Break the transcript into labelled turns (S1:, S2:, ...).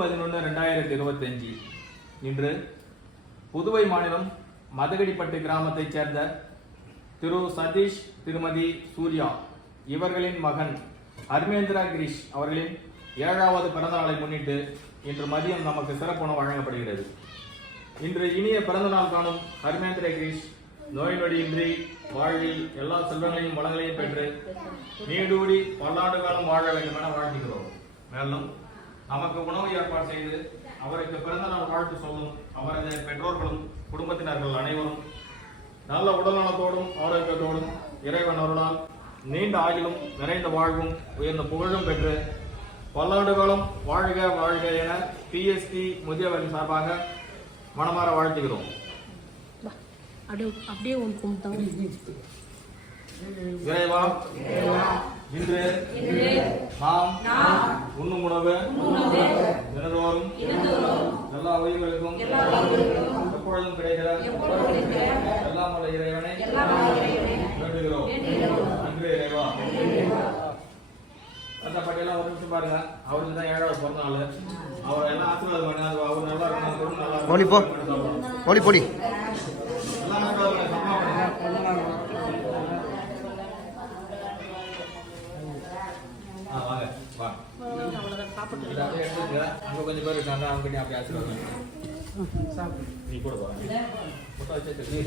S1: பதினொன்று ரெண்டாயிரத்தி இருபத்தஞ்சி. இன்று புதுவை மாநிலம் மதகடிப்பட்டு கிராமத்தைச் சேர்ந்த திரு சதீஷ் திருமதி சூர்யா இவர்களின் மகன் ஹர்மேந்திரா கிரீஷ் அவர்களின் ஏழாவது பிறந்தநாளை முன்னிட்டு இன்று மதியம் நமக்கு சிறப்புணவு வழங்கப்படுகிறது. இன்று இனிய பிறந்தநாள் காணும் ஹர்மேந்திர கிரீஷ் நோய் நொடியின்றி வாழ்வில் எல்லா செல்வங்களையும் வளங்களையும் பெற்று நீடூடி பல்லாண்டு காலம் வாழ வேண்டும் என வாழ்த்துகிறோம். மேலும் நமக்கு உணவு ஏற்பாடு செய்து அவருக்கு பிறந்தநாள் வாழ்த்து சொல்லும் அவரது பெற்றோர்களும் குடும்பத்தினர்கள் அனைவரும் நல்ல உடல்நலத்தோடும் ஆரோக்கியத்தோடும் இறைவன் அருளால் நீண்ட ஆயுளும் நிறைந்த வாழ்வும் உயர்ந்த புகழும் பெற்று பல்லாண்டு காலம் வாழ்க வாழ்க என பிஎஸ்டி முதியவரின் சார்பாக மனமாற வாழ்த்துகிறோம்.
S2: அப்படியே
S1: இறைவா இன்று நாம் உண்ணும் உணவு தினதோறும் எல்லா உயிர்களுக்கும் எப்பொழுதும் கிடைக்கிற எல்லாம் வல்ல இறைவனை வேண்டுகிறோம். நன்றி இறைவா. அந்த பட்டியெல்லாம் ஒரு நிமிஷம் பாருங்க. அவருக்கு தான் ஏழாவது பிறந்த நாள் அவர் எல்லாம் ஆசீர்வாதம் பண்ணுங்க அவர் நல்லா இருக்கணும் நல்லா இருக்கணும்.
S3: போடி போடி.
S2: அவ்வளோதான் சாப்பிட்டு
S1: கொஞ்சம் பேர் இருக்காங்க அவங்க கிட்ட ஆசீர்வாதம் நீ கூட போறேன் நீ